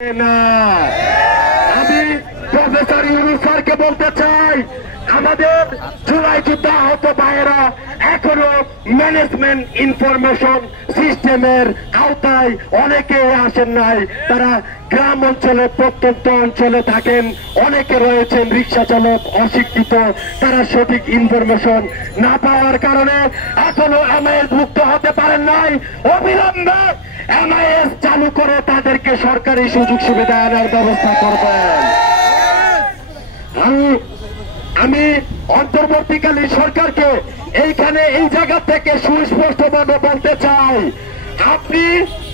না। আমি প্রফেসর ইউনূস স্যারকে বলতে চাই, আমাদের জুলাই যুদ্ধ আহত ভাইয়েরা এখনো ম্যানেজমেন্ট ইনফরমেশন সিস্টেমের আওতায় অনেকে আসেন নাই। তারা গ্রাম অঞ্চলে, প্রত্যন্ত অঞ্চলে থাকেন, অনেকে রয়েছেন রিক্সা চালক, অশিক্ষিত, তারা সঠিক ইনফরমেশন না পাওয়ার কারণে এখনো এমআইএস মুক্ত হতে পারেন নাই। অবিলম্বে এমআইএস চালু করে তাদেরকে সরকারি সুযোগ সুবিধা আনার ব্যবস্থা করবেন। আমি অন্তর্বর্তীকালীন সরকারকে এইখানে এই জায়গা থেকে সুস্পষ্টভাবে বলতে চাই, আপনি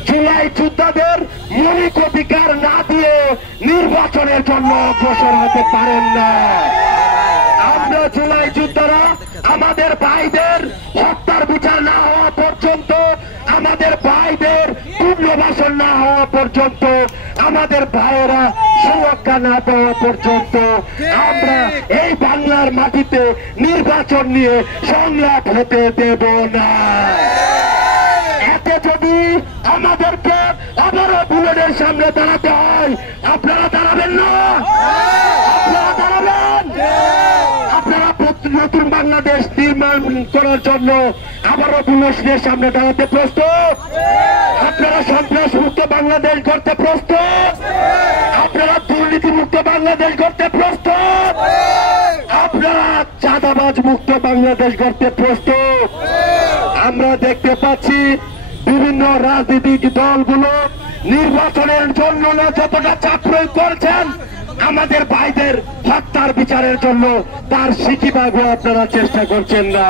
জুলাই যোদ্ধাদের মৌলিক অধিকার না দিয়ে নির্বাচনের জন্য অগ্রসর হতে পারেন না। আমরা জুলাই যোদ্ধারা আমাদের ভাইদের হত্যার বিচার না হওয়া পর্যন্ত, আমাদের ভাইদের পুনর্বাসন না হওয়া পর্যন্ত, আমাদের ভাইয়েরা সুরক্ষা না পাওয়া পর্যন্ত আমরা এই বাংলার মাটিতে নির্বাচন নিয়ে সংলাপ হতে দেব না। এতে যদি আমাদেরকে আবারও বুলেটের সামনে দাঁড়াতে হয়, আপনারা দাঁড়াবেন না? আপনারা দাঁড়াবেন? আপনারা নতুন বাংলাদেশ নির্মাণ করার জন্য আবারও বুলেটের সামনে দাঁড়াতে প্রস্তুত? আপনারা সন্ত্রাস মুক্ত বাংলাদেশ গড়তে প্রস্তুত? আপনারা দুর্নীতি মুক্ত বাংলাদেশ গড়তে প্রস্তুত? আপনারা চাঁদাবাজ মুক্ত বাংলাদেশ গড়তে প্রস্তুত? আমরা দেখতে পাচ্ছি বিভিন্ন রাজনৈতিক দলগুলো নির্বাচনের জন্য যতটা চাপ প্রয়োগ করছেন, আমাদের ভাইদের হত্যার বিচারের জন্য তার সিকিবাগও আপনারা চেষ্টা করছেন না।